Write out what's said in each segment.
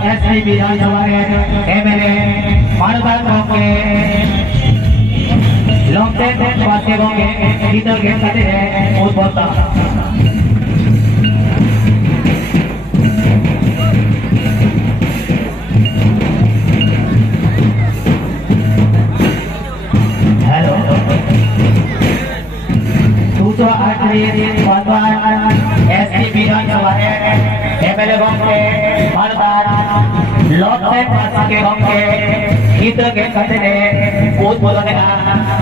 SP विधानसभा MLA मानवता के लोकटेक वासियों के गीतों के साथ है बहुत बहुत एसपी विधानसभा एमएलए के लोकटेक वासी के गीत के साथ बहुत बोलने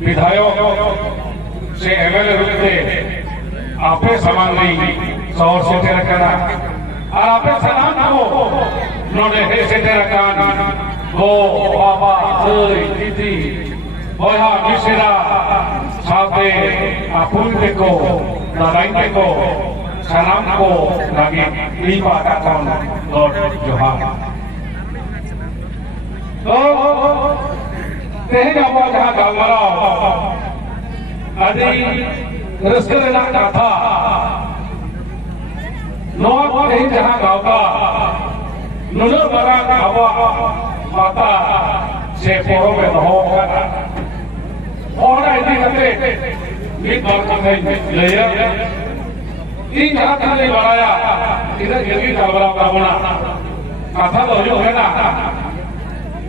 विधायक से एमएलए होते आपे समान नहीं सौर से तेरा करना और आपे सलाम को नोडे है से तेरा कान वो बाबा दीदी बोया किसरा साथे अपुन देखो नारायण देखो सलाम को लगी ई बात कौन लॉर्ड जोहार तो तेरे जावा जहाँ गावरा अभी रस्ते ना था नौक तेरे जहाँ गावका नुनर बड़ा गावा माता से पोरो में रहो का और ऐसी करते एक बार तो मैं ले तीन जहाँ था नहीं बढ़ाया इधर जल्दी गावरा गावना कथा तो जो है ना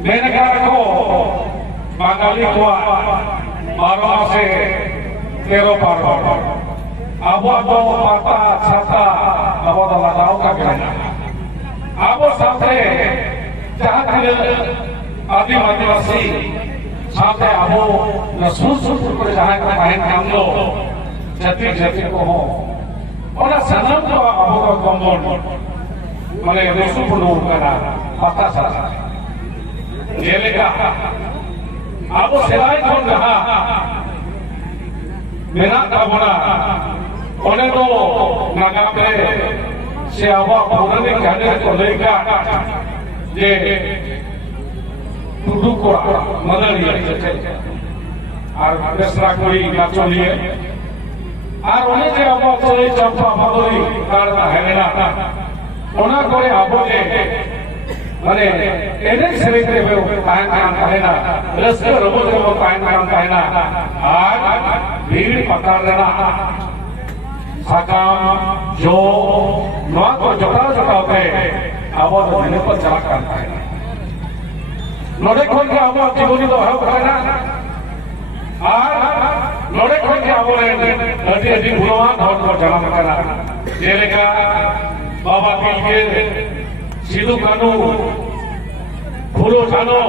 मैंने कहा रखो बांगाली को 12 से 13 पार अब तो माता छाता अब तो लगाओ का कहना अब साथे जहाँ आदिवासी साथे आबो सुर सुर करे जहां का बहन काम लो जाति जाति को हो और सनम तो आबो का कॉम्बोन माने रसु पुनो करा पता सारा जेलेका आबो सेलाई कोन रहा मेरा काबोना ओने तो नागा पे से आबो पुराने कहने को लेकर जे टुडू को मदलिया और बेसरा कोई नाचो लिए और उन्हें जे अब चले चंपा मदली करता है ना ओना करे अब जे माने एने सेरेते वे पायन काम है ना रस्ते रोबो रोबो पायन काम है ना आज भीड़ पकड़ लेना साकाम जो नौ को जोड़ा जोड़ा होते अब तो मैंने पर चला करता है नोड़े खोल के आबो जीवनी तो हर करना और नोड़े खोल के आबो अति अति गुणवान धर्म को जमा करना जेलेका बाबा तिलके सिद्धू कानू फुलो जानो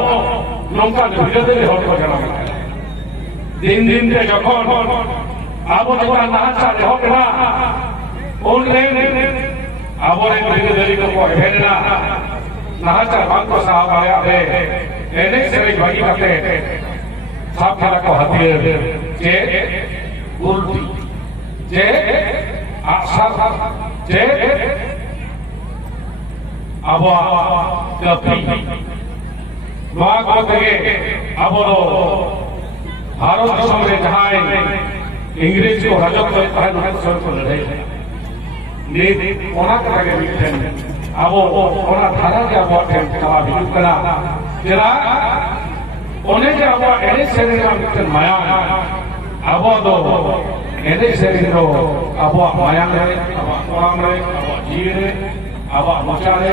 नौका भिड़ते हर को जमा करना दिन दिन के जखन आबो जोड़ा नाचा हो ना उन आबो रे देरी को हेना नाचा बांको साहब आया है एने सेरे भागी करते साफ खेला को हथियार जे उल्टी जे आसार जे आबो कपी बाग होते आबो भारत देश में जहां इंग्लिश को राजत्व है ना सर को लड़ाई ने ओना करके बिकते अब ओना धारा के अब कला बिजुक करा जरा ओने जे अब एने शरीर में माया अब दो एने शरीर रो अब माया रे अब कोराम रे अब जी रे अब मचा रे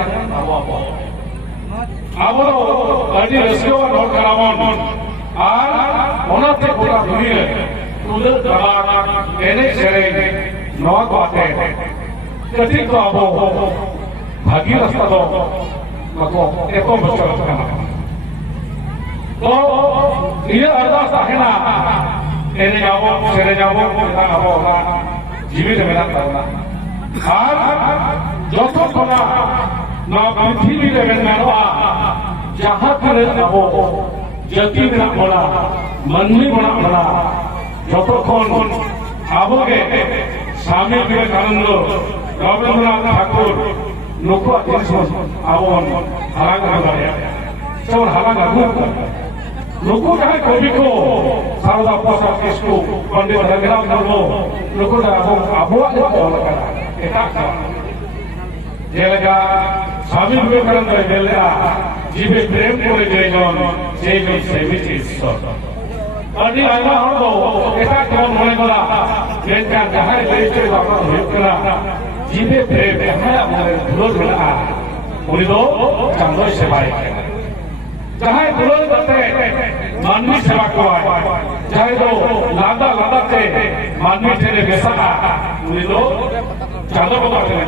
अब अडी रसियो नोट करावन और ओना ते पूरा दुनिया तुल कला एने शरीर नोट बाते कति को अब भागी रास्ता तो मको एको बच्चा करना तो ये अरदास है ना एने जाओ सेरे जाओ ना आबो ना जीवित मेरा करना और जो तो कोना ना पृथ्वी रे मेनवा जहां पर आबो जति में बोला मननी बना जो तो कौन आबो के स्वामी विवेकानंद रविंद्रनाथ ठाकुर नुको आवन हालांग नगरिया चोर हालांग अगु नुको जहां कवि को सारदा प्रसाद किस्कु पंडित रघुराम मुर्मू नुको आबो को लगा एटा जेलगा स्वामी विवेकानंद जेलगा जीवे प्रेम करे जेजन जेजन सेवित ईश्वर अभी आइमा हो एटा कोन मने गला जेका जहां लेचे बाबा होकरा जीवे प्रेम हमारे भूल भूला उन्हीं दो चांदों से बाई जहाँ भूल करते मानवी सेवा को चाहे दो लादा लादा से मानवी से ने बेसा उन्हीं दो चांदों को करते हैं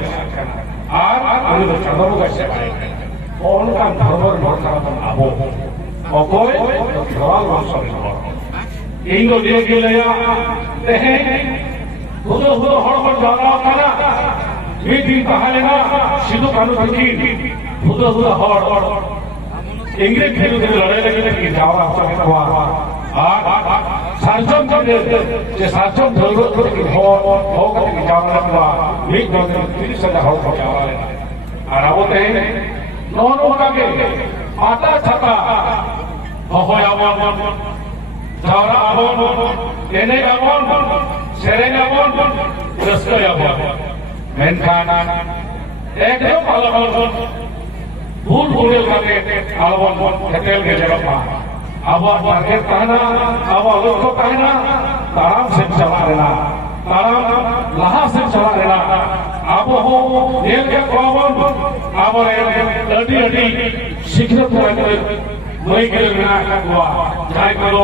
उन्हीं दो चांदों को कैसे बाई और उनका धर्म बहुत सारा तो आबो और कोई तो सवाल बहुत सारे इंगो दिए के लिए हैं हुदो हुदो हड़ जाना करना मीटिंग कहाले ना सिद्धू कानू की हुदो हुदो हड़ इंग्लिश खेल के लड़ाई लगे कि जावा सब हुआ सार्जन जे सार्जन धोरो की हो के जावा हुआ मीट दो 30,000 हड़ को जावा और आवते नोन होगा के आटा छता होयावन जावरा आवन एने आवन सेरेंग आवन रस्ते आवन मेनखाना एकदम अलग अलग भूल भूल करके अलवन हेटेल के जगह पर अब मार्केट कहना अब अलग को कहना ताराम से चला लेना ताराम लहा से चला लेना अब हो जेल के कौन अब अड़ी अड़ी शिक्षित करके वही के बिना हुआ जाए करो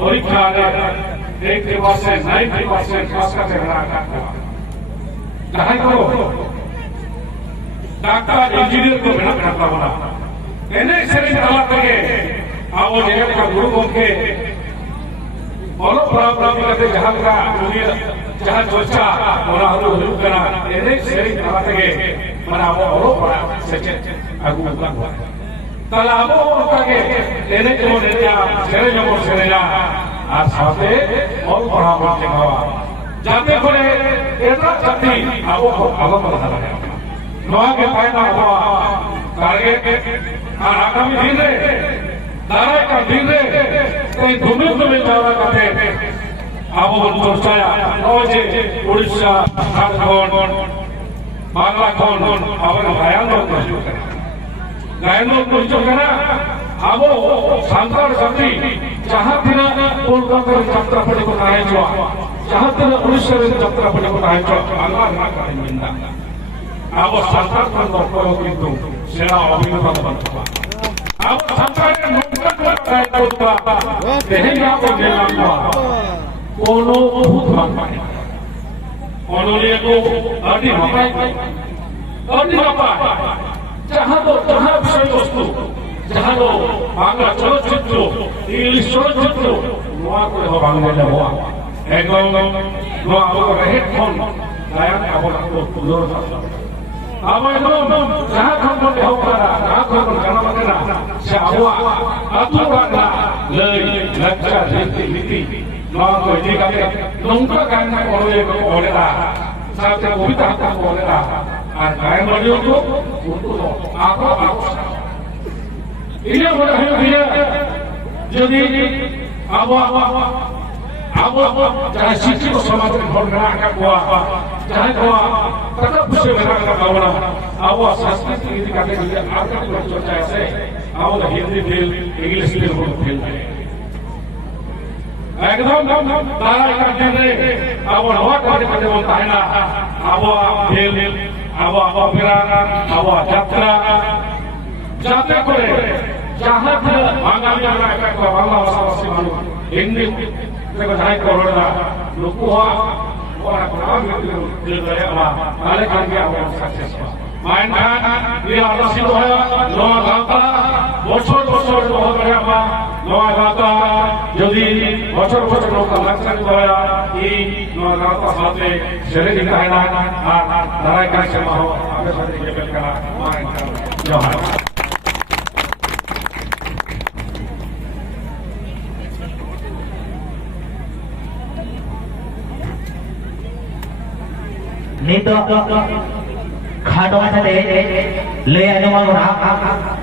परीक्षा रे 80% 90% पास का बिना हुआ जाए करो डॉक्टर इंजीनियर को बिना करता बना एने से चला करके ᱟᱵᱚ ᱡᱮᱜᱮᱫ ᱨᱮᱱ ᱜᱩᱨᱩ ᱜᱚᱢᱠᱮ ᱚᱞᱚᱜ ᱯᱟᱲᱦᱟᱣ ᱠᱟᱛᱮ ᱡᱟᱦᱟᱸ ᱞᱮᱠᱟ ᱩᱱᱤᱭᱟᱜ ᱡᱟᱦᱟᱸ ᱪᱚᱨᱪᱟ ᱚᱱᱟ ᱦᱩᱭᱩᱜ ᱠᱟᱱᱟ ᱮᱱᱮᱡ ᱥᱮᱨᱮᱧ ᱛᱟᱞᱟ ᱛᱮᱜᱮ ᱢᱟᱱᱮ ᱟᱵᱚ ᱚᱞᱚᱜ ᱯᱟᱲᱦᱟᱣ ᱥᱮᱪᱮᱫ ᱟᱹᱜᱩ ᱟᱠᱟᱫ ᱵᱚᱱᱟ তাহলে আবো ওটাকে এনে যেমন এটা ছেড়ে যেমন ছেড়ে না আর সাথে অল পড়া করতে খাওয়া যাতে করে এটা জাতি আবো আবো কথা লাগে নোয়াকে ফায়দা হওয়া টার্গেট আর আগামী দিনে দাঁড়ায় কা দিনে এই ধুমে ধুমে যাওয়া কাতে আবো চর্চায় নয় যে উড়িষ্যা ঝাড়খণ্ড বাংলা খণ্ড আবার ভয়ানক কিছু করে গায়ন করছো কেনা আবো সান্তার জাতি যাহা দিনা কলকাতার যাত্রাপাটি को नायचो যাহা দিনা উড়িষ্যার যাত্রাপাটি को नायचो বাংলা না কাহিনী মিন্দা আবো সান্তার দরকার কিন্তু সেরা অভিনব বানবা আবো সান্তারের নৌকা করে করবা তেহেঙ্গা को দিলাম কোনো ভূত বানবা অনলিয়ে को আদি নপাই जहाँ विषय वस्तु जहाँ बांग्ला चलचित्र इंग्लिश चलचित्र बांग्ला हुआ एकदम रेहेट खन गायन अब एकदम जहाँ खन को एहब करा जहाँ खन को जाना करा से अब आतु बांग्ला लय लक्ष्य रीति नवा को इदी काके नौका गायन को बोलेला साथे कविता को बोलेला আর গায়ন বাড়িও তো আঁকো এটা বলে হয় যদি আবো যারা শিক্ষিত সমাজের ঘটনা আঁকা কোয়া যারা কোয়া টাকা পুষে বেড়া কাবনা আবো সংস্কৃতি ইদি কাকে যদি আর কাকে চর্চা আছে আবো Hindi film English film film একদম তারা কাটে আবো নয়া কাটে কাটে বলতে হয় না আবো ফিল্ম আবো অপেরা আবো যাত্রা যাতে করে যাহা বাঙালি আমরা একটা বাংলা ভাষাভাষী মানুষ হিন্দি থেকে যাই করোনা লোক ওরা কোরআন দিল তাহলে কালকে আমরা সাকসেস মাইন্ড খান ये आदर्शित है नवा गाता বছর বছর বহরে আমরা নয়া গাতা যদি বছর বছর লোক লাগান হয় এই নয়া গাতা সাথে ছেড়ে দিতে হয় না আর দাঁড়ায় কাছে মাহ আমাদের সাথে গেবেল করা মাইন্ড খান জয় Nito खाटो माथे ले आजमा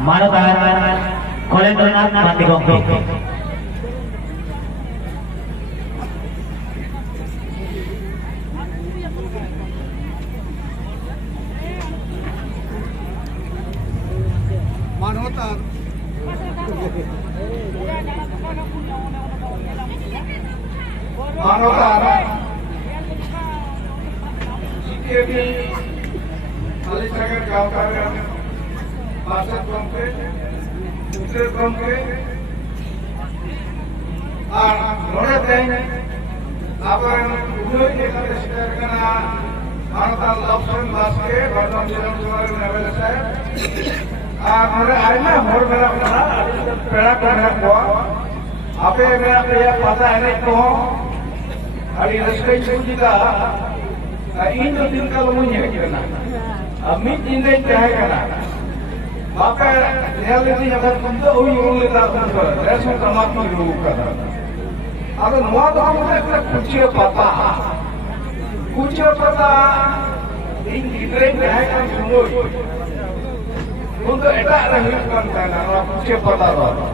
मानवता कलेन्द्रनाथ मानती गंगे मानवता पार्षद गंगे उत्तर गंगे और नोड़े तेन आबरन उन्होंने के लिए शिकार करना मानवता लक्ष्मण बास्के वर्तमान जिला चुनाव में अवेलेबल है और नोड़े आईना मोर मेरा अपना पेड़ा करना को आपे मेरा ये पता है नहीं को अड़ी रस्ते चुकी का इन दो दिन का लोगों ने करना अमित दिन दे चाहे करना बापे रियलिटी अगर तुम तो वही रोल लेता तुम कर रेशम समाप्ति रोल करना अब नवा तो हम लोग कुछ पता इन गिरे चाहे कर सुनो तुम तो ऐसा रही करता है ना कुछ पता तो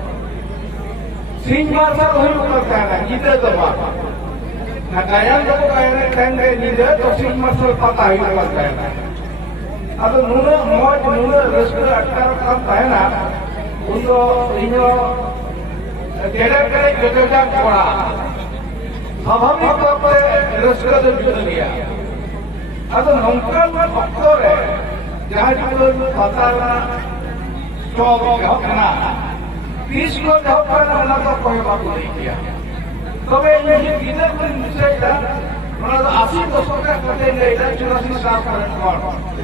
सिंह मार्शल वही करता है गिरे तो बात ना गायन तो गायन करेंगे गिरे तो सिंह मार्शल पता ही करता है अब नूने मौज नूने रस्ते अटकार काम है ना उनको इन्हों केडर करे जोजा पड़ा स्वाभाविक तौर पे रस्ते जो जुड़ लिया अब नौकर अक्सर है जहाँ जो पता ना स्टॉक होना 30 को जब करना ना तो कोई बात नहीं किया तो वे ये किधर कोई निश्चय था मतलब 80 दशक का करते हैं इधर 84 साल का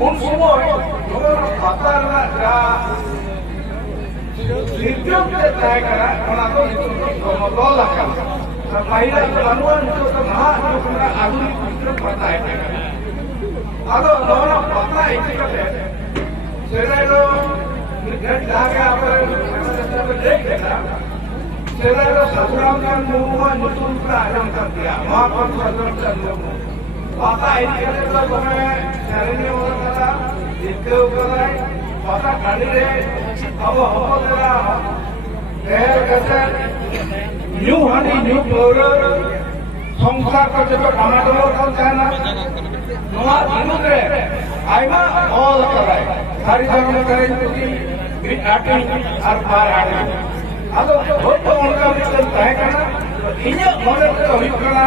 उन समय सिर्जन से तय करा ओना तो समतल लखन महिला बनवा नितो तो महा नितो आधुनिक चित्र पता है आदो दोना पता है इकते सेरेरो निर्गत धागा पर देख देखा सेरेरो ससुराल का मुंह नितो का आराम कर दिया वहां पर ससुराल का लोग पता है इकते तो तुम्हें शरीर में होता जितने ऊपर है पता खाली रे अब हो तेरा देर कैसे न्यू हनी न्यू फ्लोर संसार को जब टमाटो करता है ना नवा दिनुत रे आइमा ऑल कर रहा है सारी जगह में करे क्योंकि बिन आटी और पार आटी अब बहुत उनका भी चलता है करना इन्हें मदद से हुई करना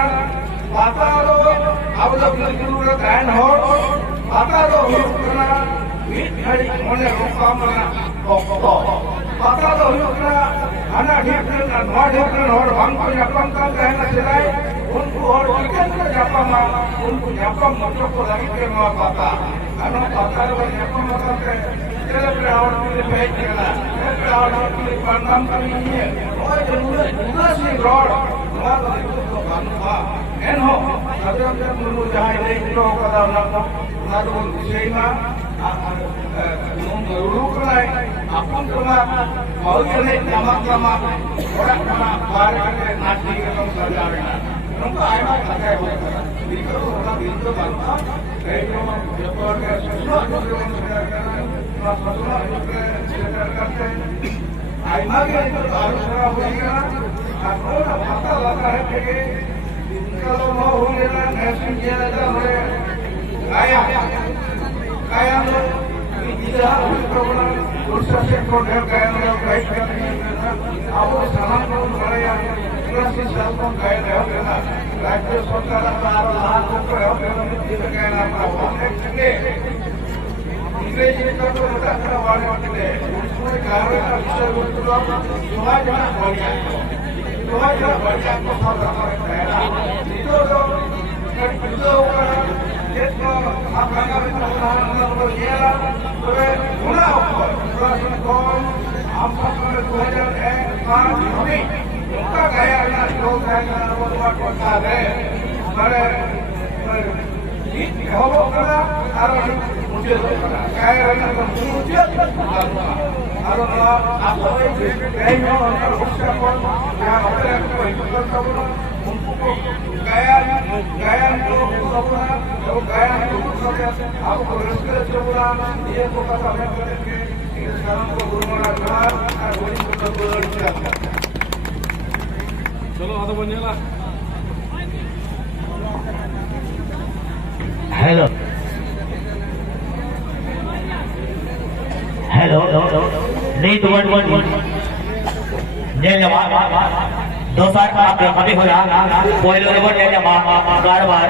पाता तो अब जब निकलूंगा गायन हो पाता तो हुई करना घड़ी होने रुका मना तो पाता तो हुई करना अना ढेकना नौ ढेकना और हम को जापान का कहना चलाए उनको और टिकट में जापान में उनको जापान मतलब को लगी के नौ पाता अना पाता तो जापान मतलब के चले प्राउड के भेज देना प्राउड के परिणाम कमी है और जरूरत पूरा से रॉड नौ तो बनवा एन हो अगर जब मुनु जहां नहीं तो कदा ना तो विषय में रुकलाय अपन कमा मौजने nama orang nama barang ke nasi ke dalam sajarnya. Nampak ayam tak ada bukan. Bila orang itu bangsa, kalau jepor ke sesuatu yang sekarang, sesuatu yang sekarang, ayam itu harus orang punya. Kalau apa laka है kalau mau होगा नैसी जेला का है काया tidak program kursus program kaya लोग guide करने अब सामान को बड़े क्लासेस सालों गाइड है ना राज्य सरकार द्वारा लाख रुपए है कया ना होने के इंग्लिश का तो बड़ा वाले वाले उसमें कार्य का विषय मतलब समाज में बढ़िया समाज में बढ़िया को सब रखा है itu itu apa namanya ये तो गुना ऊपर प्रश्न कौन आपका समय 2001 में उनका गया ना लोग है ना वो बात करता है मरे ये हो गया कारण मुझे गया ना तो मुझे कारण आप लोग कहीं ना उनका उसका कौन यहाँ होता है कोई करता हो उनको गया तो सबना तो गया तो सब आपको रेस्पेक्ट चोरा ये को पता है कि इस काम को गुरु महाराज और गोली को बोल दिया चलो आधा बनेला हेलो हेलो नहीं तो वन जय जवान दो साल का अभी हो रहा पहले नंबर ले जमा कारबार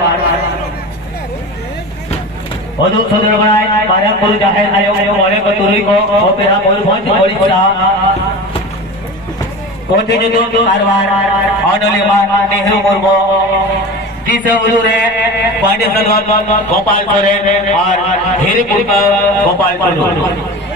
और सुंदर बनाए बारह पुरुष जाहिर आयोग वाले कतुरी को ओपेरा बोल बहुत बड़ी सा कोटे जो दो कारबार ऑनोलेमा नेहरू मुर्मू तीसरे उलूरे पांडे सलवार गोपाल सोरेन और धीरेपुर का गोपाल सोरेन